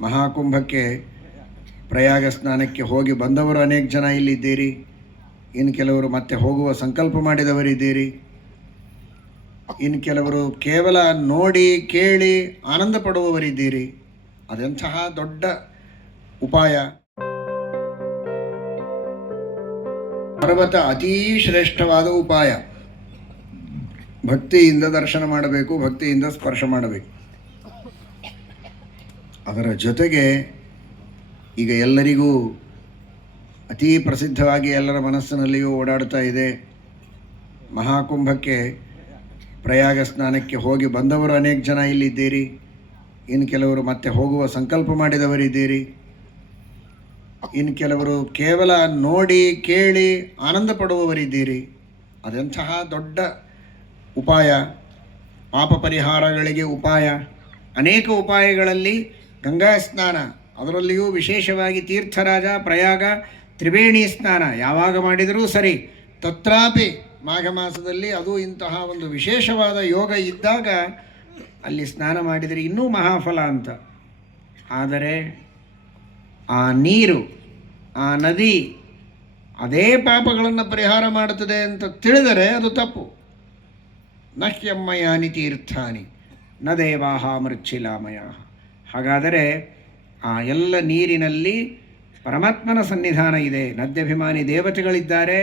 ಮಹಾಕುಂಭಕ್ಕೆ ಪ್ರಯಾಗ ಸ್ನಾನಕ್ಕೆ ಹೋಗಿ ಬಂದವರು ಅನೇಕ ಜನ ಇಲ್ಲಿದ್ದೀರಿ. ಇನ್ನು ಕೆಲವರು ಮತ್ತೆ ಹೋಗುವ ಸಂಕಲ್ಪ ಮಾಡಿದವರಿದ್ದೀರಿ. ಇನ್ನು ಕೆಲವರು ಕೇವಲ ನೋಡಿ, ಕೇಳಿ ಆನಂದ ಪಡುವವರಿದ್ದೀರಿ. ಅದೆಂತಹ ದೊಡ್ಡ ಉಪಾಯ. ಪರ್ವತ ಅತೀ ಶ್ರೇಷ್ಠವಾದ ಉಪಾಯ. ಭಕ್ತಿಯಿಂದ ದರ್ಶನ ಮಾಡಬೇಕು, ಭಕ್ತಿಯಿಂದ ಸ್ಪರ್ಶ ಮಾಡಬೇಕು. ಅದರ ಜೊತೆಗೆ ಈಗ ಎಲ್ಲರಿಗೂ ಅತೀ ಪ್ರಸಿದ್ಧವಾಗಿ ಎಲ್ಲರ ಮನಸ್ಸಿನಲ್ಲಿಯೂ ಓಡಾಡ್ತಾ ಇದೆ. ಮಹಾಕುಂಭಕ್ಕೆ ಪ್ರಯಾಗ ಸ್ನಾನಕ್ಕೆ ಹೋಗಿ ಬಂದವರು ಅನೇಕ ಜನ ಇಲ್ಲಿದ್ದೀರಿ. ಇನ್ನು ಕೆಲವರು ಮತ್ತೆ ಹೋಗುವ ಸಂಕಲ್ಪ ಮಾಡಿದವರಿದ್ದೀರಿ. ಇನ್ನು ಕೆಲವರು ಕೇವಲ ನೋಡಿ, ಕೇಳಿ ಆನಂದ ಪಡುವವರಿದ್ದೀರಿ. ಅದೆಂತಹ ದೊಡ್ಡ ಉಪಾಯ. ಪಾಪ ಪರಿಹಾರಗಳಿಗೆ ಉಪಾಯ. ಅನೇಕ ಉಪಾಯಗಳಲ್ಲಿ ಗಂಗಾ ಸ್ನಾನ, ಅದರಲ್ಲಿಯೂ ವಿಶೇಷವಾಗಿ ತೀರ್ಥರಾಜ, ಪ್ರಯಾಗ, ತ್ರಿವೇಣಿ ಸ್ನಾನ ಯಾವಾಗ ಮಾಡಿದರೂ ಸರಿ. ತತ್ರಾಪಿ ಮಾಘ ಮಾಸದಲ್ಲಿ ಅದು ಇಂತಹ ಒಂದು ವಿಶೇಷವಾದ ಯೋಗ ಇದ್ದಾಗ ಅಲ್ಲಿ ಸ್ನಾನ ಮಾಡಿದರೆ ಇನ್ನೂ ಮಹಾಫಲ ಅಂತ. ಆದರೆ ಆ ನೀರು, ಆ ನದಿ ಅದೇ ಪಾಪಗಳನ್ನು ಪರಿಹಾರ ಮಾಡುತ್ತದೆ ಅಂತ ತಿಳಿದರೆ ಅದು ತಪ್ಪು. ನಹ್ಯಮ್ಮಯಾನಿ ತೀರ್ಥಾನಿ, ನ ದೇವಾಹ ಮೃಚ್ಛಿಲಾಮಯ ಹಾಗಾದರೆ ಆ ಎಲ್ಲ ನೀರಿನಲ್ಲಿ ಪರಮಾತ್ಮನ ಸನ್ನಿಧಾನ ಇದೆ. ನದ್ಯಭಿಮಾನಿ ದೇವತೆಗಳಿದ್ದಾರೆ,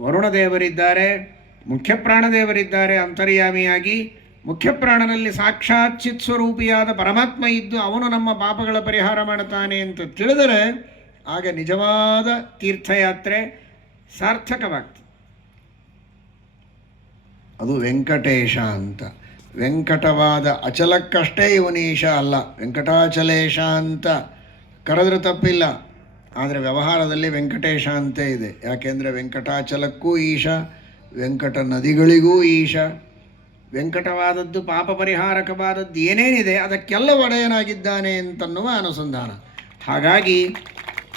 ವರುಣ ದೇವರಿದ್ದಾರೆ, ಮುಖ್ಯಪ್ರಾಣ ದೇವರಿದ್ದಾರೆ, ಅಂತರ್ಯಾಮಿಯಾಗಿ ಮುಖ್ಯಪ್ರಾಣನಲ್ಲಿ ಸಾಕ್ಷಾತ್ ಚಿತ್ ಸ್ವರೂಪಿಯಾದ ಪರಮಾತ್ಮ ಇದ್ದು ಅವನು ನಮ್ಮ ಪಾಪಗಳ ಪರಿಹಾರ ಮಾಡುತ್ತಾನೆ ಅಂತ ತಿಳಿದರೆ ಆಗ ನಿಜವಾದ ತೀರ್ಥಯಾತ್ರೆ ಸಾರ್ಥಕವಾಗ್ತದೆ. ಅದು ವೆಂಕಟೇಶ ಅಂತ. ವೆಂಕಟವಾದ ಅಚಲಕ್ಕಷ್ಟೇ ಇವನೀಶ ಅಲ್ಲ. ವೆಂಕಟಾಚಲೇಶ ಅಂತ ಕರೆದ್ರೆ ತಪ್ಪಿಲ್ಲ. ಆದರೆ ವ್ಯವಹಾರದಲ್ಲಿ ವೆಂಕಟೇಶ ಅಂತೇ ಇದೆ. ಯಾಕೆಂದರೆ ವೆಂಕಟಾಚಲಕ್ಕೂ ಈಶ, ವೆಂಕಟ ನದಿಗಳಿಗೂ ಈಶ. ವೆಂಕಟವಾದದ್ದು ಪಾಪ ಪರಿಹಾರಕವಾದದ್ದು ಏನೇನಿದೆ ಅದಕ್ಕೆಲ್ಲ ಒಡೆಯನಾಗಿದ್ದಾನೆ ಅಂತನ್ನುವ ಅನುಸಂಧಾನ. ಹಾಗಾಗಿ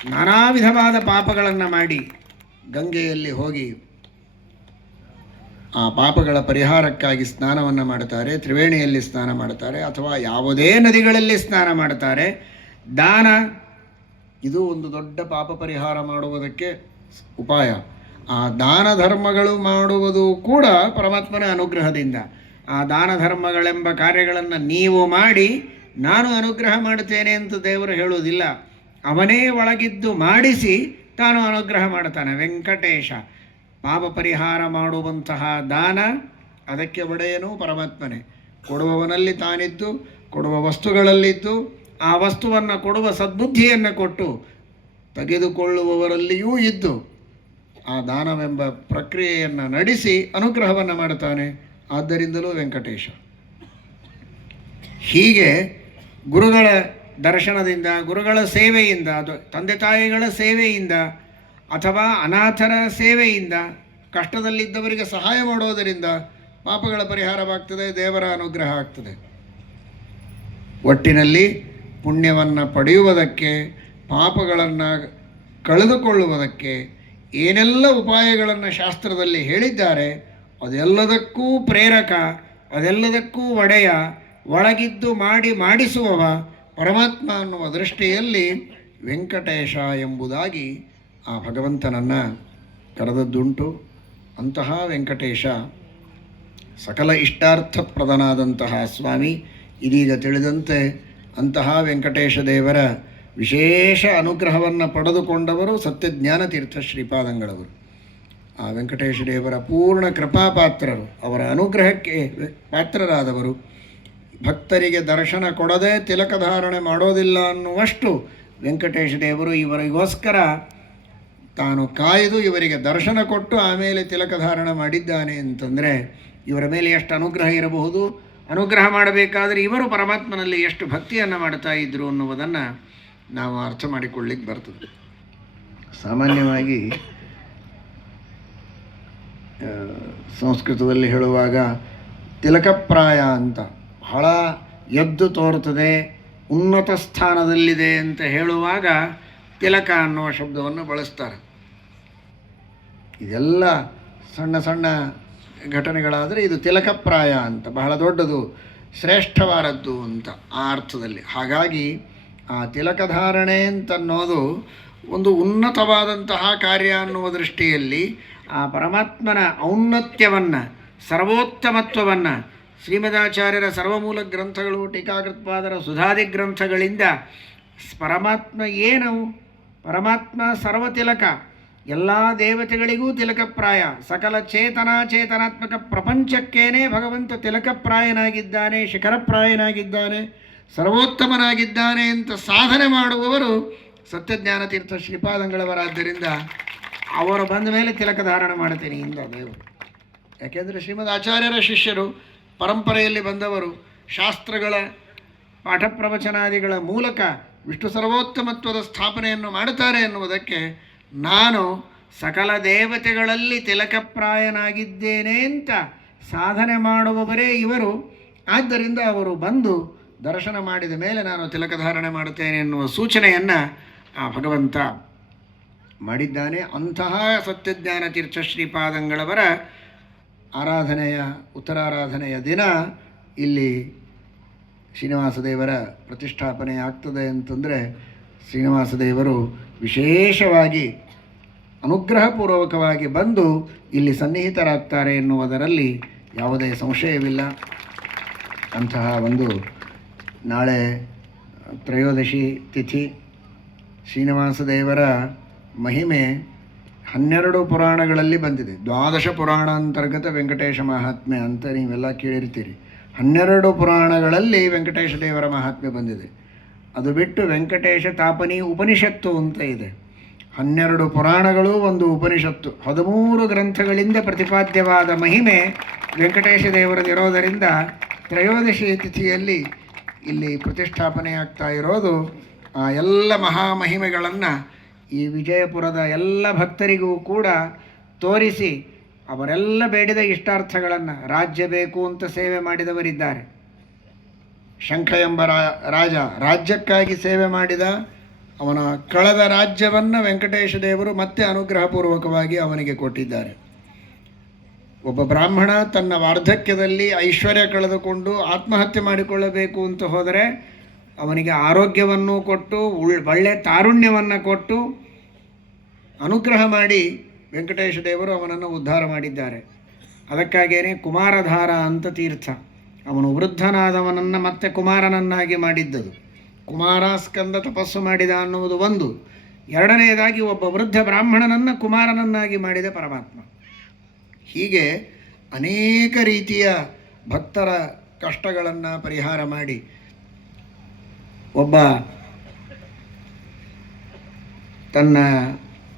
ನಾನಾ ವಿಧವಾದ ಪಾಪಗಳನ್ನು ಮಾಡಿ ಗಂಗೆಯಲ್ಲಿ ಹೋಗಿ ಆ ಪಾಪಗಳ ಪರಿಹಾರಕ್ಕಾಗಿ ಸ್ನಾನವನ್ನು ಮಾಡುತ್ತಾರೆ, ತ್ರಿವೇಣಿಯಲ್ಲಿ ಸ್ನಾನ ಮಾಡುತ್ತಾರೆ, ಅಥವಾ ಯಾವುದೇ ನದಿಗಳಲ್ಲಿ ಸ್ನಾನ ಮಾಡುತ್ತಾರೆ. ದಾನ, ಇದು ಒಂದು ದೊಡ್ಡ ಪಾಪ ಪರಿಹಾರ ಮಾಡುವುದಕ್ಕೆ ಉಪಾಯ. ಆ ದಾನ ಧರ್ಮಗಳು ಮಾಡುವುದು ಕೂಡ ಪರಮಾತ್ಮನ ಅನುಗ್ರಹದಿಂದ. ಆ ದಾನ ಧರ್ಮಗಳೆಂಬ ಕಾರ್ಯಗಳನ್ನು ನೀವು ಮಾಡಿ, ನಾನು ಅನುಗ್ರಹ ಮಾಡುತ್ತೇನೆ ಅಂತ ದೇವರು ಹೇಳುವುದಿಲ್ಲ. ಅವನೇ ಒಳಗಿದ್ದು ಮಾಡಿಸಿ, ತಾನು ಅನುಗ್ರಹ ಮಾಡ್ತಾನೆ ವೆಂಕಟೇಶ. ಪಾಪ ಪರಿಹಾರ ಮಾಡುವಂತಹ ದಾನ, ಅದಕ್ಕೆ ಒಡೆಯನು ಪರಮಾತ್ಮನೇ. ಕೊಡುವವನಲ್ಲಿ ತಾನಿದ್ದು, ಕೊಡುವ ವಸ್ತುಗಳಲ್ಲಿದ್ದು, ಆ ವಸ್ತುವನ್ನು ಕೊಡುವ ಸದ್ಬುದ್ಧಿಯನ್ನು ಕೊಟ್ಟು ತೆಗೆದುಕೊಳ್ಳುವವರಲ್ಲಿಯೂ ಇದ್ದು, ಆ ದಾನವೆಂಬ ಪ್ರಕ್ರಿಯೆಯನ್ನು ನಡೆಸಿ ಅನುಗ್ರಹವನ್ನು ಮಾಡುತ್ತಾನೆ. ಆದ್ದರಿಂದಲೂ ವೆಂಕಟೇಶ. ಹೀಗೆ ಗುರುಗಳ ದರ್ಶನದಿಂದ, ಗುರುಗಳ ಸೇವೆಯಿಂದ, ಅದು ತಂದೆ ತಾಯಿಗಳ ಸೇವೆಯಿಂದ ಅಥವಾ ಅನಾಥರ ಸೇವೆಯಿಂದ, ಕಷ್ಟದಲ್ಲಿದ್ದವರಿಗೆ ಸಹಾಯ ಮಾಡೋದರಿಂದ ಪಾಪಗಳ ಪರಿಹಾರವಾಗ್ತದೆ, ದೇವರ ಅನುಗ್ರಹ ಆಗ್ತದೆ. ಒಟ್ಟಿನಲ್ಲಿ ಪುಣ್ಯವನ್ನು ಪಡೆಯುವುದಕ್ಕೆ, ಪಾಪಗಳನ್ನು ಕಳೆದುಕೊಳ್ಳುವುದಕ್ಕೆ ಏನೆಲ್ಲ ಉಪಾಯಗಳನ್ನು ಶಾಸ್ತ್ರದಲ್ಲಿ ಹೇಳಿದ್ದಾರೆ, ಅದೆಲ್ಲದಕ್ಕೂ ಪ್ರೇರಕ, ಅದೆಲ್ಲದಕ್ಕೂ ಒಡೆಯ, ಒಳಗಿದ್ದು ಮಾಡಿ ಮಾಡಿಸುವವ ಪರಮಾತ್ಮ ಅನ್ನುವ ದೃಷ್ಟಿಯಲ್ಲಿ ವೆಂಕಟೇಶ ಎಂಬುದಾಗಿ ಆ ಭಗವಂತನನ್ನು ಕರೆದದ್ದುಂಟು. ಅಂತಹ ವೆಂಕಟೇಶ ಸಕಲ ಇಷ್ಟಾರ್ಥಪ್ರದನಾದಂತಹ ಸ್ವಾಮಿ. ಇದೀಗ ತಿಳಿದಂತೆ ಅಂತಹ ವೆಂಕಟೇಶ ದೇವರ ವಿಶೇಷ ಅನುಗ್ರಹವನ್ನು ಪಡೆದುಕೊಂಡವರು ಸತ್ಯಜ್ಞಾನ ತೀರ್ಥ ಶ್ರೀಪಾದಂಗಳವರು. ಆ ವೆಂಕಟೇಶ ದೇವರ ಪೂರ್ಣ ಕೃಪಾಪಾತ್ರರು, ಅವರ ಅನುಗ್ರಹಕ್ಕೆ ಪಾತ್ರರಾದವರು. ಭಕ್ತರಿಗೆ ದರ್ಶನ ಕೊಡದೆ ತಿಲಕಧಾರಣೆ ಮಾಡೋದಿಲ್ಲ ಅನ್ನುವಷ್ಟು ವೆಂಕಟೇಶ ದೇವರು ಇವರಿಗೋಸ್ಕರ ತಾನು ಕಾಯ್ದು ಇವರಿಗೆ ದರ್ಶನ ಕೊಟ್ಟು ಆಮೇಲೆ ತಿಲಕಧಾರಣ ಮಾಡಿದ್ದಾನೆ ಅಂತಂದರೆ ಇವರ ಮೇಲೆ ಎಷ್ಟು ಅನುಗ್ರಹ ಇರಬಹುದು? ಅನುಗ್ರಹ ಮಾಡಬೇಕಾದರೆ ಇವರು ಪರಮಾತ್ಮನಲ್ಲಿ ಎಷ್ಟು ಭಕ್ತಿಯನ್ನು ಮಾಡ್ತಾ ಇದ್ದರು ಅನ್ನುವುದನ್ನು ನಾವು ಅರ್ಥ ಮಾಡಿಕೊಳ್ಳಿಕ್ಕೆ ಬರ್ತದೆ. ಸಾಮಾನ್ಯವಾಗಿ ಸಂಸ್ಕೃತದಲ್ಲಿ ಹೇಳುವಾಗ ತಿಲಕಪ್ರಾಯ ಅಂತ, ಬಹಳ ಎದ್ದು ತೋರುತ್ತದೆ, ಉನ್ನತ ಸ್ಥಾನದಲ್ಲಿದೆ ಅಂತ ಹೇಳುವಾಗ ತಿಲಕ ಅನ್ನುವ ಶಬ್ದವನ್ನು ಬಳಸ್ತಾರೆ. ಇದೆಲ್ಲ ಸಣ್ಣ ಸಣ್ಣ ಘಟನೆಗಳಾದರೆ ಇದು ತಿಲಕಪ್ರಾಯ ಅಂತ, ಬಹಳ ದೊಡ್ಡದು, ಶ್ರೇಷ್ಠವಾದದ್ದು ಅಂತ ಆ ಅರ್ಥದಲ್ಲಿ. ಹಾಗಾಗಿ ಆ ತಿಲಕಧಾರಣೆ ಅಂತನ್ನೋದು ಒಂದು ಉನ್ನತವಾದಂತಹ ಕಾರ್ಯ ಅನ್ನುವ ದೃಷ್ಟಿಯಲ್ಲಿ ಆ ಪರಮಾತ್ಮನ ಔನ್ನತ್ಯವನ್ನು, ಸರ್ವೋತ್ತಮತ್ವವನ್ನು, ಶ್ರೀಮದಾಚಾರ್ಯರ ಸರ್ವಮೂಲ ಗ್ರಂಥಗಳು, ಟೀಕಾಕೃತ್ಪಾದರ ಸುಧಾದಿ ಗ್ರಂಥಗಳಿಂದ ಪರಮಾತ್ಮ ಏನು ಪರಮಾತ್ಮ ಸರ್ವತಿಲಕ ಎಲ್ಲ ದೇವತೆಗಳಿಗೂ ತಿಲಕಪ್ರಾಯ ಸಕಲ ಚೇತನಾಚೇತನಾತ್ಮಕ ಪ್ರಪಂಚಕ್ಕೇನೆ ಭಗವಂತ ತಿಲಕಪ್ರಾಯನಾಗಿದ್ದಾನೆ ಶಿಖರಪ್ರಾಯನಾಗಿದ್ದಾನೆ ಸರ್ವೋತ್ತಮನಾಗಿದ್ದಾನೆ ಅಂತ ಸಾಧನೆ ಮಾಡುವವರು ಸತ್ಯಜ್ಞಾನ ತೀರ್ಥ ಶ್ರೀಪಾದಂಗಳವರಾದ್ದರಿಂದ ಅವರು ಬಂದ ಮೇಲೆ ತಿಲಕ ಧಾರಣ ಮಾಡುತ್ತೇನೆ ಇಂದ ದೇವರು. ಯಾಕೆಂದರೆ ಶ್ರೀಮದ್ ಆಚಾರ್ಯರ ಶಿಷ್ಯರು, ಪರಂಪರೆಯಲ್ಲಿ ಬಂದವರು, ಶಾಸ್ತ್ರಗಳ ಪಾಠ ಪ್ರವಚನಾದಿಗಳ ಮೂಲಕ ವಿಷ್ಣು ಸರ್ವೋತ್ತಮತ್ವದ ಸ್ಥಾಪನೆಯನ್ನು ಮಾಡುತ್ತಾರೆ ಎನ್ನುವುದಕ್ಕೆ ನಾನು ಸಕಲ ದೇವತೆಗಳಲ್ಲಿ ತಿಲಕಪ್ರಾಯನಾಗಿದ್ದೇನೆ ಅಂತ ಸಾಧನೆ ಮಾಡುವವರೇ ಇವರು. ಆದ್ದರಿಂದ ಅವರು ಬಂದು ದರ್ಶನ ಮಾಡಿದ ಮೇಲೆ ನಾನು ತಿಲಕಧಾರಣೆ ಮಾಡುತ್ತೇನೆ ಎನ್ನುವ ಸೂಚನೆಯನ್ನು ಆ ಭಗವಂತ ಮಾಡಿದ್ದಾನೆ. ಅಂತಹ ಸತ್ಯಜ್ಞಾನ ತೀರ್ಥ ಶ್ರೀಪಾದಂಗಳವರ ಆರಾಧನೆಯ, ಉತ್ತರಾರಾಧನೆಯ ದಿನ ಇಲ್ಲಿ ಶ್ರೀನಿವಾಸ ದೇವರ ಪ್ರತಿಷ್ಠಾಪನೆ ಆಗ್ತದೆ ಅಂತಂದರೆ ಶ್ರೀನಿವಾಸ ದೇವರು ವಿಶೇಷವಾಗಿ ಅನುಗ್ರಹಪೂರ್ವಕವಾಗಿ ಬಂದು ಇಲ್ಲಿ ಸನ್ನಿಹಿತರಾಗ್ತಾರೆ ಎನ್ನುವುದರಲ್ಲಿ ಯಾವುದೇ ಸಂಶಯವಿಲ್ಲ. ಅಂತಹ ಒಂದು ನಾಳೆ ತ್ರಯೋದಶಿ ತಿಥಿ ಶ್ರೀನಿವಾಸ ದೇವರ ಮಹಿಮೆ ಹನ್ನೆರಡು ಪುರಾಣಗಳಲ್ಲಿ ಬಂದಿದೆ. ದ್ವಾದಶ ಪುರಾಣ ಅಂತರ್ಗತ ವೆಂಕಟೇಶ ಮಹಾತ್ಮೆ ಅಂತ ನೀವೆಲ್ಲ ಕೇಳಿರ್ತೀರಿ. ಹನ್ನೆರಡು ಪುರಾಣಗಳಲ್ಲಿ ವೆಂಕಟೇಶ ದೇವರ ಮಹಾತ್ಮೆ ಬಂದಿದೆ. ಅದು ಬಿಟ್ಟು ವೆಂಕಟೇಶ ತಾಪನಿ ಉಪನಿಷತ್ತು ಅಂತ ಇದೆ. ಹನ್ನೆರಡು ಪುರಾಣಗಳು ಒಂದು ಉಪನಿಷತ್ತು. ಹದಿಮೂರು ಗ್ರಂಥಗಳಿಂದ ಪ್ರತಿಪಾದ್ಯವಾದ ಮಹಿಮೆ ವೆಂಕಟೇಶ ದೇವರದಿರೋದರಿಂದ ತ್ರಯೋದಶಿ ತಿಥಿಯಲ್ಲಿ ಇಲ್ಲಿ ಪ್ರತಿಷ್ಠಾಪನೆ ಆಗ್ತಾ ಇರೋದು. ಆ ಎಲ್ಲ ಮಹಾಮಹಿಮೆಗಳನ್ನು ಈ ವಿಜಯಪುರದ ಎಲ್ಲ ಭಕ್ತರಿಗೂ ಕೂಡ ತೋರಿಸಿ ಅವರೆಲ್ಲ ಬೇಡಿದ ಇಷ್ಟಾರ್ಥಗಳನ್ನು ರಾಜ್ಯ ಬೇಕು ಅಂತ ಸೇವೆ ಮಾಡಿದವರಿದ್ದಾರೆ. ಶಂಖ ಎಂಬ ರಾಜ ರಾಜ್ಯಕ್ಕಾಗಿ ಸೇವೆ ಮಾಡಿದ ಅವನ ಕಳೆದ ರಾಜ್ಯವನ್ನು ವೆಂಕಟೇಶ ದೇವರು ಮತ್ತೆ ಅನುಗ್ರಹಪೂರ್ವಕವಾಗಿ ಅವನಿಗೆ ಕೊಟ್ಟಿದ್ದಾರೆ. ಒಬ್ಬ ಬ್ರಾಹ್ಮಣ ತನ್ನ ವಾರ್ಧಕ್ಯದಲ್ಲಿ ಐಶ್ವರ್ಯ ಕಳೆದುಕೊಂಡು ಆತ್ಮಹತ್ಯೆ ಮಾಡಿಕೊಳ್ಳಬೇಕು ಅಂತ ಹೋದರೆ ಅವನಿಗೆ ಆರೋಗ್ಯವನ್ನು ಕೊಟ್ಟು ಒಳ್ಳೆ ಒಳ್ಳೆಯ ತಾರುಣ್ಯವನ್ನು ಕೊಟ್ಟು ಅನುಗ್ರಹ ಮಾಡಿ ವೆಂಕಟೇಶ ದೇವರು ಅವನನ್ನು ಉದ್ಧಾರ ಮಾಡಿದ್ದಾರೆ. ಅದಕ್ಕಾಗಿಯೇ ಕುಮಾರಧಾರ ಅಂತ ತೀರ್ಥ. ಅವನು ವೃದ್ಧನಾದವನನ್ನು ಮತ್ತೆ ಕುಮಾರನನ್ನಾಗಿ ಮಾಡಿದ್ದದು. ಕುಮಾರ ಸ್ಕಂದ ತಪಸ್ಸು ಮಾಡಿದ ಅನ್ನುವುದು ಒಂದು. ಎರಡನೆಯದಾಗಿ ಒಬ್ಬ ವೃದ್ಧ ಬ್ರಾಹ್ಮಣನನ್ನು ಕುಮಾರನನ್ನಾಗಿ ಮಾಡಿದ ಪರಮಾತ್ಮ. ಹೀಗೆ ಅನೇಕ ರೀತಿಯ ಭಕ್ತರ ಕಷ್ಟಗಳನ್ನು ಪರಿಹಾರ ಮಾಡಿ ಒಬ್ಬ ತನ್ನ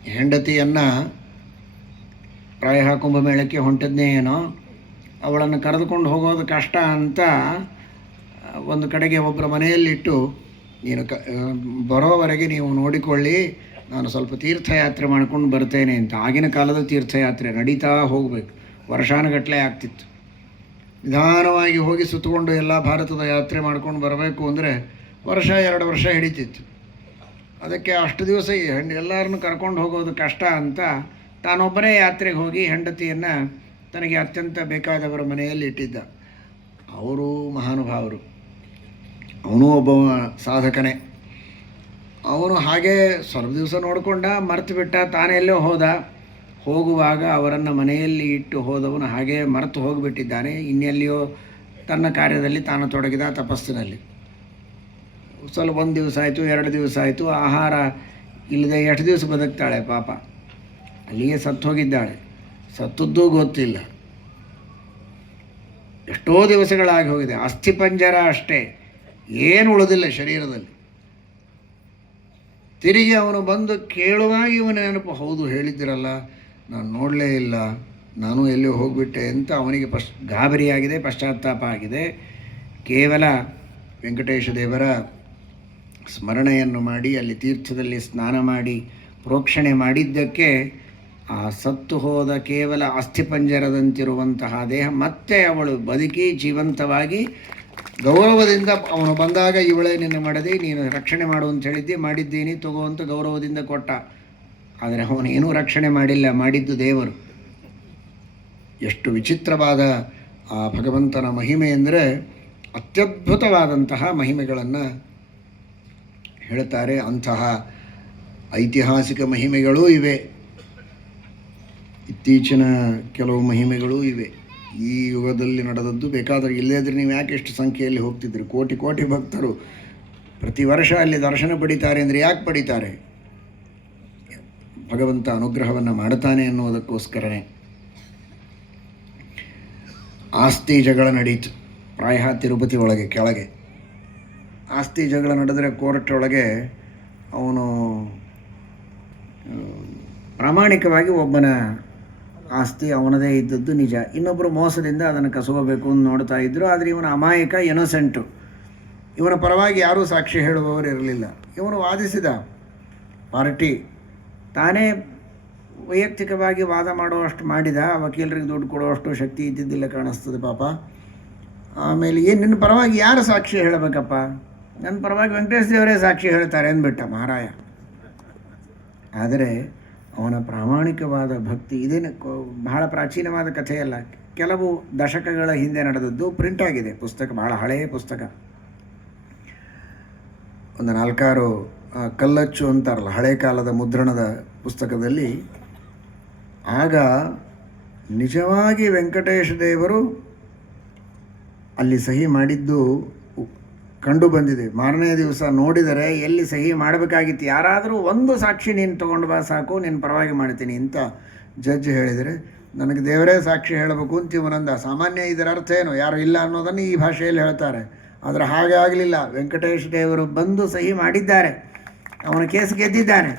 ಹೆಂಡತಿಯನ್ನು ಪ್ರಾಯ ಕುಂಭಮೇಳಕ್ಕೆ ಹೊಂಟದ್ನೇ ಏನೋ, ಅವಳನ್ನು ಕರೆದುಕೊಂಡು ಹೋಗೋದು ಕಷ್ಟ ಅಂತ ಒಂದು ಕಡೆಗೆ ಒಬ್ಬರ ಮನೆಯಲ್ಲಿಟ್ಟು, ನೀನು ಕ ಬರೋವರೆಗೆ ನೀವು ನೋಡಿಕೊಳ್ಳಿ, ನಾನು ಸ್ವಲ್ಪ ತೀರ್ಥಯಾತ್ರೆ ಮಾಡ್ಕೊಂಡು ಬರ್ತೇನೆ ಅಂತ. ಆಗಿನ ಕಾಲದ ತೀರ್ಥಯಾತ್ರೆ ನಡೀತಾ ಹೋಗಬೇಕು. ವರ್ಷಾನುಗಟ್ಟಲೆ ಆಗ್ತಿತ್ತು. ನಿಧಾನವಾಗಿ ಹೋಗಿ ಸುತ್ತಕೊಂಡು ಎಲ್ಲ ಭಾರತದ ಯಾತ್ರೆ ಮಾಡ್ಕೊಂಡು ಬರಬೇಕು ಅಂದರೆ ವರ್ಷ, ಎರಡು ವರ್ಷ ಹಿಡಿತಿತ್ತು. ಅದಕ್ಕೆ ಅಷ್ಟು ದಿವಸ ಎಲ್ಲರನ್ನು ಕರ್ಕೊಂಡು ಹೋಗೋದು ಕಷ್ಟ ಅಂತ ತಾನೊಬ್ಬನೇ ಯಾತ್ರೆಗೆ ಹೋಗಿ ಹೆಂಡತಿಯನ್ನು ತನಗೆ ಅತ್ಯಂತ ಬೇಕಾದವರ ಮನೆಯಲ್ಲಿ ಇಟ್ಟಿದ್ದ. ಅವರು ಮಹಾನುಭಾವರು. ಅವನು ಒಬ್ಬ ಸಾಧಕನೇ. ಅವನು ಹಾಗೆ ಸ್ವಲ್ಪ ದಿವಸ ನೋಡಿಕೊಂಡ ಮರೆತು ಬಿಟ್ಟ ತಾನೆಲ್ಲೋ ಹೋದ. ಹೋಗುವಾಗ ಅವರನ್ನು ಮನೆಯಲ್ಲಿ ಇಟ್ಟು ಹೋದವನು ಹಾಗೆ ಮರೆತು ಹೋಗಿಬಿಟ್ಟಿದ್ದಾನೆ. ಇನ್ನೆಲ್ಲಿಯೋ ತನ್ನ ಕಾರ್ಯದಲ್ಲಿ ತಾನು ತೊಡಗಿದ ತಪಸ್ಸಿನಲ್ಲಿ. ಸ್ವಲ್ಪ ಒಂದು ದಿವಸ ಆಯಿತು, ಎರಡು ದಿವಸ ಆಯಿತು, ಆಹಾರ ಇಲ್ಲದೆ ಎಷ್ಟು ದಿವಸ ಬದುಕ್ತಾಳೆ ಪಾಪ. ಅಲ್ಲಿಗೆ ಸತ್ತು ಹೋಗಿದ್ದಾಳೆ ಸತ್ತದ್ದೂ ಗೊತ್ತಿಲ್ಲ. ಎಷ್ಟೋ ದಿವಸಗಳಾಗಿ ಹೋಗಿದೆ. ಅಸ್ಥಿಪಂಜರ ಅಷ್ಟೇ. ಏನು ಉಳಿದಿಲ್ಲ ಶರೀರದಲ್ಲಿ. ತಿರುಗಿ ಅವನು ಬಂದು ಕೇಳುವಾಗ ಇವನ ನೆನಪು, ಹೌದು, ಹೇಳಿದ್ದಿರಲ್ಲ. ನಾನು ನೋಡಲೇ ಇಲ್ಲ. ನಾನು ಎಲ್ಲಿ ಹೋಗಿಬಿಟ್ಟೆ ಅಂತ ಅವನಿಗೆ ಪಶ್, ಗಾಬರಿಯಾಗಿದೆ, ಪಶ್ಚಾತ್ತಾಪ ಆಗಿದೆ. ಕೇವಲ ವೆಂಕಟೇಶ ದೇವರ ಸ್ಮರಣೆಯನ್ನು ಮಾಡಿ, ಅಲ್ಲಿ ತೀರ್ಥದಲ್ಲಿ ಸ್ನಾನ ಮಾಡಿ, ಪ್ರೋಕ್ಷಣೆ ಮಾಡಿದ್ದಕ್ಕೆ ಆ ಸತ್ತು ಹೋದ ಕೇವಲ ಅಸ್ಥಿಪಂಜರದಂತಿರುವಂತಹ ದೇಹ, ಮತ್ತೆ ಅವಳು ಬದುಕಿ ಜೀವಂತವಾಗಿ ಗೌರವದಿಂದ ಅವನು ಬಂದಾಗ ಇವಳೇ ನಿನ್ನ ಮಾಡದೆ, ನೀನು ರಕ್ಷಣೆ ಮಾಡು ಅಂತ ಹೇಳಿದ್ದೆ, ಮಾಡಿದ್ದೀನಿ, ತಗೋ ಅಂತ ಗೌರವದಿಂದ ಕೊಟ್ಟ. ಆದರೆ ಅವನೇನೂ ರಕ್ಷಣೆ ಮಾಡಿಲ್ಲ, ಮಾಡಿದ್ದು ದೇವರು. ಎಷ್ಟು ವಿಚಿತ್ರವಾದ ಆ ಭಗವಂತನ ಮಹಿಮೆ ಅಂದರೆ ಅತ್ಯದ್ಭುತವಾದಂತಹ ಮಹಿಮೆಗಳನ್ನು ಹೇಳ್ತಾರೆ. ಅಂತಹ ಐತಿಹಾಸಿಕ ಮಹಿಮೆಗಳೂ ಇವೆ. ಇತ್ತೀಚಿನ ಕೆಲವು ಮಹಿಮೆಗಳು ಇವೆ. ಈ ಯುಗದಲ್ಲಿ ನಡೆದದ್ದು ಬೇಕಾದರೆ ಇಲ್ಲದಿದ್ದರೆ ನೀವು ಯಾಕೆ ಎಷ್ಟು ಸಂಖ್ಯೆಯಲ್ಲಿ ಹೋಗ್ತಿದ್ರಿ? ಕೋಟಿ ಕೋಟಿ ಭಕ್ತರು ಪ್ರತಿ ವರ್ಷ ಅಲ್ಲಿ ದರ್ಶನ ಪಡಿತಾರೆ ಅಂದರೆ ಯಾಕೆ ಪಡಿತಾರೆ? ಭಗವಂತ ಅನುಗ್ರಹವನ್ನು ಮಾಡುತ್ತಾನೆ ಅನ್ನೋದಕ್ಕೋಸ್ಕರನೇ. ಆಸ್ತಿ ಜಗಳ ನಡೀತು. ಪ್ರಾಯ ತಿರುಪತಿ ಒಳಗೆ, ಕೆಳಗೆ. ಆಸ್ತಿ ಜಗಳ ನಡೆದರೆ ಕೋರ್ಟ್ ಒಳಗೆ ಅವನು ಪ್ರಾಮಾಣಿಕವಾಗಿ ಒಬ್ಬನ ಆಸ್ತಿ ಅವನದೇ ಇದ್ದದ್ದು ನಿಜ. ಇನ್ನೊಬ್ಬರು ಮೋಸದಿಂದ ಅದನ್ನು ಕಸಗೋಬೇಕು ಅಂತ ನೋಡ್ತಾ ಇದ್ದರು ಆದರೆ ಇವನ ಅಮಾಯಕ ಎನೋಸೆಂಟು ಇವನ ಪರವಾಗಿ ಯಾರೂ ಸಾಕ್ಷಿ ಹೇಳುವವರು ಇರಲಿಲ್ಲ. ಇವನು ವಾದಿಸಿದ ಪಾರ್ಟಿ. ತಾನೇ ವೈಯಕ್ತಿಕವಾಗಿ ವಾದ ಮಾಡುವಷ್ಟು ಮಾಡಿದ. ವಕೀಲರಿಗೆ ದುಡ್ಡು ಕೊಡುವಷ್ಟು ಶಕ್ತಿ ಇದ್ದಿದ್ದಿಲ್ಲ ಕಾಣಿಸ್ತದೆ ಪಾಪ. ಆಮೇಲೆ ಏನು, ನಿನ್ನ ಪರವಾಗಿ ಯಾರು ಸಾಕ್ಷಿ ಹೇಳಬೇಕಪ್ಪ? ನನ್ನ ಪರವಾಗಿ ವೆಂಕಟೇಶ್ ದೇವರೇ ಸಾಕ್ಷಿ ಹೇಳ್ತಾರೆ ಅಂದ್ಬಿಟ್ಟ ಮಹಾರಾಯ ಆದರೆ ಅವನ ಪ್ರಾಮಾಣಿಕವಾದ ಭಕ್ತಿ, ಇದೇನು ಬಹಳ ಪ್ರಾಚೀನವಾದ ಕಥೆಯಲ್ಲ. ಕೆಲವು ದಶಕಗಳ ಹಿಂದೆ ನಡೆದದ್ದು ಪ್ರಿಂಟ್ ಆಗಿದೆ, ಪುಸ್ತಕ, ಬಹಳ ಹಳೆಯ ಪುಸ್ತಕ. ಒಂದು ನಾಲ್ಕಾರು ಕಲ್ಲಚ್ಚು ಅಂತಾರಲ್ಲ, ಹಳೆ ಕಾಲದ ಮುದ್ರಣದ ಪುಸ್ತಕದಲ್ಲಿ, ಆಗ ನಿಜವಾಗಿ ವೆಂಕಟೇಶ ದೇವರು ಅಲ್ಲಿ ಸಹಿ ಮಾಡಿದ್ದು ಕಂಡು ಬಂದಿದೆ. ಮಾರನೇ ದಿವಸ ನೋಡಿದರೆ, ಎಲ್ಲಿ ಸಹಿ ಮಾಡಬೇಕಾಗಿತ್ತು? ಯಾರಾದರೂ ಒಂದು ಸಾಕ್ಷಿ ನೀನು ತೊಗೊಂಡು ಬಾ ಸಾಕು, ನೀನು ಪರವಾಗಿ ಮಾಡ್ತೀನಿ ಅಂತ ಜಡ್ಜ್ ಹೇಳಿದರೆ, ನನಗೆ ದೇವರೇ ಸಾಕ್ಷಿ ಹೇಳಬೇಕು ಅಂತ ಇವನಂದ ಸಾಮಾನ್ಯ ಇದರ ಅರ್ಥ ಏನು? ಯಾರು ಇಲ್ಲ ಅನ್ನೋದನ್ನು ಈ ಭಾಷೆಯಲ್ಲಿ ಹೇಳ್ತಾರೆ. ಆದರೆ ಹಾಗೆ ಆಗಲಿಲ್ಲ. ವೆಂಕಟೇಶ್ ದೇವರು ಬಂದು ಸಹಿ ಮಾಡಿದ್ದಾರೆ. ಅವನ ಕೇಸ್ ಗೆದ್ದಿದ್ದಾನೆ.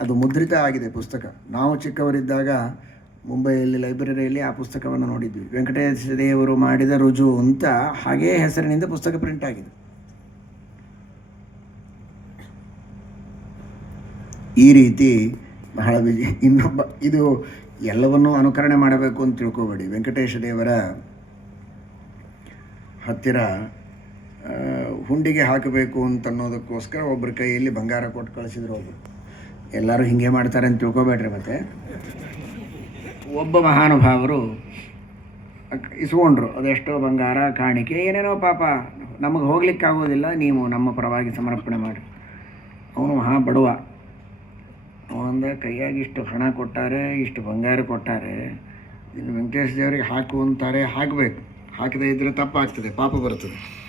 ಅದು ಮುದ್ರಿತ ಆಗಿದೆ ಪುಸ್ತಕ. ನಾವು ಚಿಕ್ಕವರಿದ್ದಾಗ ಮುಂಬೈಯಲ್ಲಿ ಲೈಬ್ರರಿಯಲ್ಲಿ ಆ ಪುಸ್ತಕವನ್ನು ನೋಡಿದ್ವಿ. ವೆಂಕಟೇಶ ದೇವರು ಮಾಡಿದ ರುಜು ಅಂತ ಹಾಗೇ ಹೆಸರಿನಿಂದ ಪುಸ್ತಕ ಪ್ರಿಂಟ್ ಆಗಿದೆ. ಈ ರೀತಿ ಬಹಳ ಇನ್ನೊಬ್ಬ, ಇದು ಎಲ್ಲವನ್ನೂ ಅನುಕರಣೆ ಮಾಡಬೇಕು ಅಂತ ತಿಳ್ಕೊಬೇಡಿ. ವೆಂಕಟೇಶ ದೇವರ ಹತ್ತಿರ ಹುಂಡಿಗೆ ಹಾಕಬೇಕು ಅಂತ ಅನ್ನೋದಕ್ಕೋಸ್ಕರ ಒಬ್ಬರ ಕೈಯಲ್ಲಿ ಬಂಗಾರ ಕೊಟ್ಟು ಕಳಿಸಿದ್ರು ಒಬ್ಬರು ಎಲ್ಲರೂ ಹಿಂಗೆ ಮಾಡ್ತಾರೆ ಅಂತ ತಿಳ್ಕೊಬೇಡ್ರಿ ಮತ್ತೆ. ಒಬ್ಬ ಮಹಾನುಭಾವರು ಇಸ್ಕೊಂಡ್ರು. ಅದೆಷ್ಟೋ ಬಂಗಾರ, ಕಾಣಿಕೆ, ಏನೇನೋ ಪಾಪ. ನಮಗೆ ಹೋಗ್ಲಿಕ್ಕೆ ಆಗೋದಿಲ್ಲ ನೀವು ನಮ್ಮ ಪರವಾಗಿ ಸಮರ್ಪಣೆ ಮಾಡಿ. ಅವನು ಮಹಾ ಬಡವ ಅವನಂದ ಕೈಯಾಗಿ ಇಷ್ಟು ಹಣ ಕೊಟ್ಟಾರೆ, ಇಷ್ಟು ಬಂಗಾರ ಕೊಟ್ಟಾರೆ, ಇನ್ನು ವೆಂಕಟೇಶ್ ದೇವರಿಗೆ ಹಾಕು ಅಂತಾರೆ, ಹಾಕಬೇಕು. ಹಾಕದೇ ಇದ್ದರೆ ತಪ್ಪಾಗ್ತದೆ, ಪಾಪ ಬರ್ತದೆ.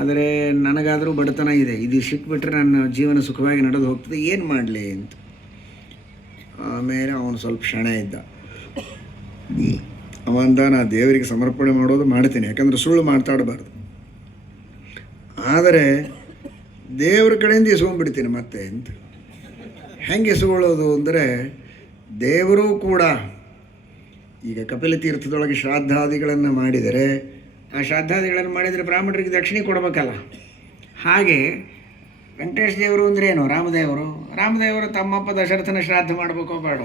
ಆದರೆ ನನಗಾದರೂ ಬಡತನ ಇದೆ. ಇದು ಸಿಕ್ಬಿಟ್ರೆ ನನ್ನ ಜೀವನ ಸುಖವಾಗಿ ನಡೆದು ಹೋಗ್ತದೆ. ಏನು ಮಾಡಲಿ ಅಂತ. ಆಮೇಲೆ ಅವನು ಸ್ವಲ್ಪ ಕ್ಷಣ ಇದ್ದ. ಅವಂದ ನಾನು ದೇವರಿಗೆ ಸಮರ್ಪಣೆ ಮಾಡೋದು ಮಾಡ್ತೀನಿ, ಯಾಕಂದ್ರೆ ಸುಳ್ಳು ಮಾತಾಡಬಾರ್ದು. ಆದರೆ ದೇವ್ರ ಕಡೆಯಿಂದ ಇಸ್ಕೊಂಡ್ಬಿಡ್ತೀನಿ ಮತ್ತೆ ಅಂತ. ಹೆಂಗೆ ಇಸ್ಕೊಳ್ಳೋದು ಅಂದರೆ ದೇವರು ಕೂಡ, ಈಗ ಕಪಿಲ ತೀರ್ಥದೊಳಗೆ ಶ್ರಾದ್ದಾದಿಗಳನ್ನು ಮಾಡಿದರೆ, ಆ ಶ್ರಾದ್ದಾದಿಗಳನ್ನು ಮಾಡಿದರೆ ಬ್ರಾಹ್ಮಣರಿಗೆ ದಕ್ಷಿಣೆ ಕೊಡಬೇಕಲ್ಲ. ಹಾಗೆ ವೆಂಕಟೇಶ್ ದೇವರು ಅಂದ್ರೇನು ರಾಮದೇವರು? ರಾಮದೇವರು ತಮ್ಮಪ್ಪ ದಶರಥನ ಶ್ರಾದ್ದ ಮಾಡಬೇಕೋ ಬೇಡ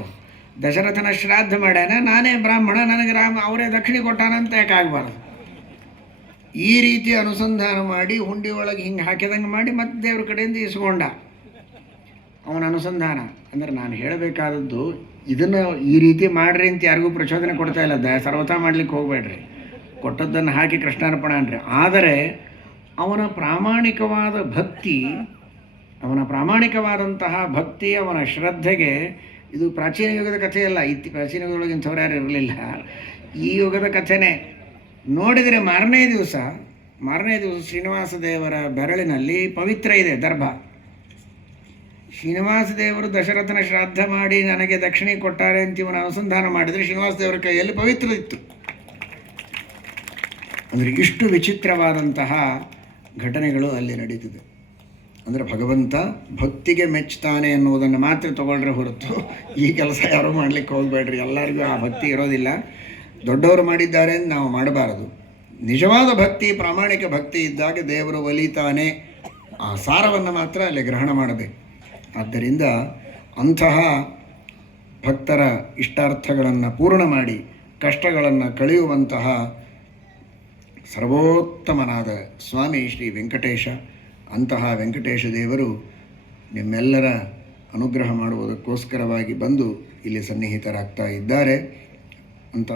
ದಶರಥನ ಶ್ರಾದ್ದ ಮಾಡ್ಯಾನ, ನಾನೇ ಬ್ರಾಹ್ಮಣ, ನನಗೆ ರಾಮ, ಅವರೇ ದಕ್ಷಿಣೆ ಕೊಟ್ಟಾನಂತ ಯಾಕೆ ಆಗಬಾರ್ದು? ಈ ರೀತಿ ಅನುಸಂಧಾನ ಮಾಡಿ ಹುಂಡಿ ಒಳಗೆ ಹಿಂಗೆ ಹಾಕಿದಂಗೆ ಮಾಡಿ ಮತ್ತೆ ದೇವ್ರ ಕಡೆಯಿಂದ ಇಸ್ಕೊಂಡ. ಅವನ ಅನುಸಂಧಾನ. ಅಂದರೆ ನಾನು ಹೇಳಬೇಕಾದದ್ದು, ಇದನ್ನು ಈ ರೀತಿ ಮಾಡ್ರಿ ಅಂತ ಯಾರಿಗೂ ಪ್ರಚೋದನೆ ಕೊಡ್ತಾ ಇಲ್ಲ. ದ ಸರ್ವತಾ ಮಾಡ್ಲಿಕ್ಕೆ ಹೋಗಬೇಡ್ರಿ. ಕೊಟ್ಟದ್ದನ್ನು ಹಾಕಿ ಕೃಷ್ಣಾರ್ಪಣ ಅನ್ರಿ. ಆದರೆ ಅವನ ಪ್ರಾಮಾಣಿಕವಾದ ಭಕ್ತಿ, ಅವನ ಪ್ರಾಮಾಣಿಕವಾದಂತಹ ಭಕ್ತಿ, ಅವನ ಶ್ರದ್ಧೆಗೆ ಇದು ಪ್ರಾಚೀನ ಯುಗದ ಕಥೆಯಲ್ಲ, ಇತ್ತಿ, ಪ್ರಾಚೀನ ಯುಗದೊಳಗೆ ಇಂಥವ್ರು ಯಾರು ಇರಲಿಲ್ಲ. ಈ ಯುಗದ ಕಥೆನೇ ನೋಡಿದರೆ ಮಾರನೇ ದಿವಸ ಮಾರನೇ ದಿವಸ ಶ್ರೀನಿವಾಸ ದೇವರ ಬೆರಳಿನಲ್ಲಿ ಪವಿತ್ರ ಇದೆ ದರ್ಭ. ಶ್ರೀನಿವಾಸ ದೇವರು ದಶರಥನ ಶ್ರಾದ್ದ ಮಾಡಿ ನನಗೆ ದಕ್ಷಿಣೆ ಕೊಟ್ಟಾರೆ ಅಂತ ಇವನ ಅನುಸಂಧಾನ ಮಾಡಿದರೆ ಶ್ರೀನಿವಾಸ ದೇವರ ಕೈಯಲ್ಲಿ ಪವಿತ್ರ ಇತ್ತು ಅಂದರೆ ಇಷ್ಟು ವಿಚಿತ್ರವಾದಂತಹ ಘಟನೆಗಳು ಅಲ್ಲಿ ನಡೀತಿದೆ. ಅಂದರೆ ಭಗವಂತ ಭಕ್ತಿಗೆ ಮೆಚ್ತಾನೆ ಅನ್ನೋದನ್ನು ಮಾತ್ರ ತೊಗೊಳ್ರೆ ಹೊರತು ಈ ಕೆಲಸ ಯಾರೂ ಮಾಡಲಿಕ್ಕೆ ಹೋಗಬೇಡ್ರಿ. ಎಲ್ಲರಿಗೂ ಆ ಭಕ್ತಿ ಇರೋದಿಲ್ಲ. ದೊಡ್ಡವರು ಮಾಡಿದ್ದಾರೆ ಅಂತ ನಾವು ಮಾಡಬಾರದು. ನಿಜವಾದ ಭಕ್ತಿ, ಪ್ರಾಮಾಣಿಕ ಭಕ್ತಿ ಇದ್ದಾಗ ದೇವರು ಒಲಿತಾನೆ. ಆ ಸಾರವನ್ನು ಮಾತ್ರ ಅಲ್ಲಿ ಗ್ರಹಣ ಮಾಡಬೇಕು. ಆದ್ದರಿಂದ ಅಂತಹ ಭಕ್ತರ ಇಷ್ಟಾರ್ಥಗಳನ್ನು ಪೂರ್ಣ ಮಾಡಿ, ಕಷ್ಟಗಳನ್ನು ಕಳೆಯುವಂತಹ ಸರ್ವೋತ್ತಮನಾದ ಸ್ವಾಮಿ ಶ್ರೀ ವೆಂಕಟೇಶ ಅಂತಹ ವೆಂಕಟೇಶ ದೇವರು ನಿಮ್ಮೆಲ್ಲರ ಅನುಗ್ರಹ ಮಾಡುವುದಕ್ಕೋಸ್ಕರವಾಗಿ ಬಂದು ಇಲ್ಲಿ ಸನ್ನಿಹಿತರಾಗ್ತಾ ಇದ್ದಾರೆ ಅಂತ.